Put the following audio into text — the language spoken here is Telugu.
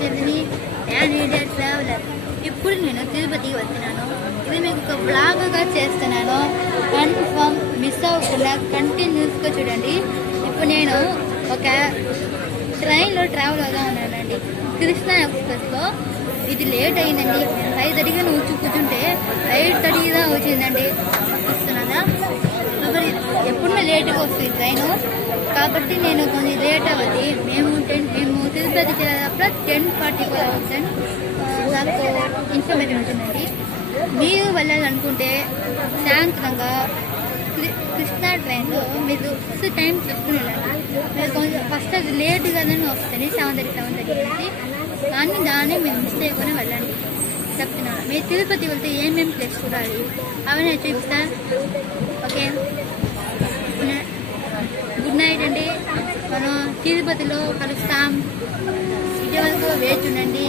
చెల్లిని అండ్ ఇండియా ట్రావెలర్. ఇప్పుడు నేను తిరుపతికి వెళ్తున్నాను. ఇది మీకు ఒక బ్లాగ్గా చేస్తున్నాను. కన్ఫర్మ్ మిస్ అవ్వకుండా కంటిన్యూస్గా చూడండి. ఇప్పుడు నేను ఒక ట్రైన్లో ట్రావెల్ అవుతా ఉన్నానండి, కృష్ణా ఎక్స్ప్రెస్లో. ఇది లేట్ అయిందండి. 5:30గా నువ్వు కూర్చుంటే 8:30గా వచ్చిందండి. చూస్తున్నారా, ఎప్పుడున్నా లేట్గా వస్తుంది ట్రైను. కాబట్టి నేను కొంచెం లేట్ అవ్వద్ది. మేము తిరుపతి చేరేటప్పుడు 10:45 అవుతుంది. నాకు ఇన్ఫర్మేషన్ ఉంటుందండి. మీరు వెళ్ళాలనుకుంటే సాయంత్రంగా కృష్ణా ట్రైన్లో మీరు టైం చూసుకుని వెళ్ళాలి. మీరు కొంచెం ఫస్ట్ అది లేట్గానే వస్తుంది, 7:30 నుంచి. కానీ దాన్ని మీరు మిస్ చేయకుండా వెళ్ళండి చెప్తున్నాను. మీరు తిరుపతి వెళ్తే ఏమేమి ప్లేస్ చూడాలి అవన్నీ నేను చూపిస్తాను. ఓకే, గుడ్ నైట్ అండి. మనం తిరుపతిలో కలుస్తాం. ఇటీవలకు వేచి ఉండండి.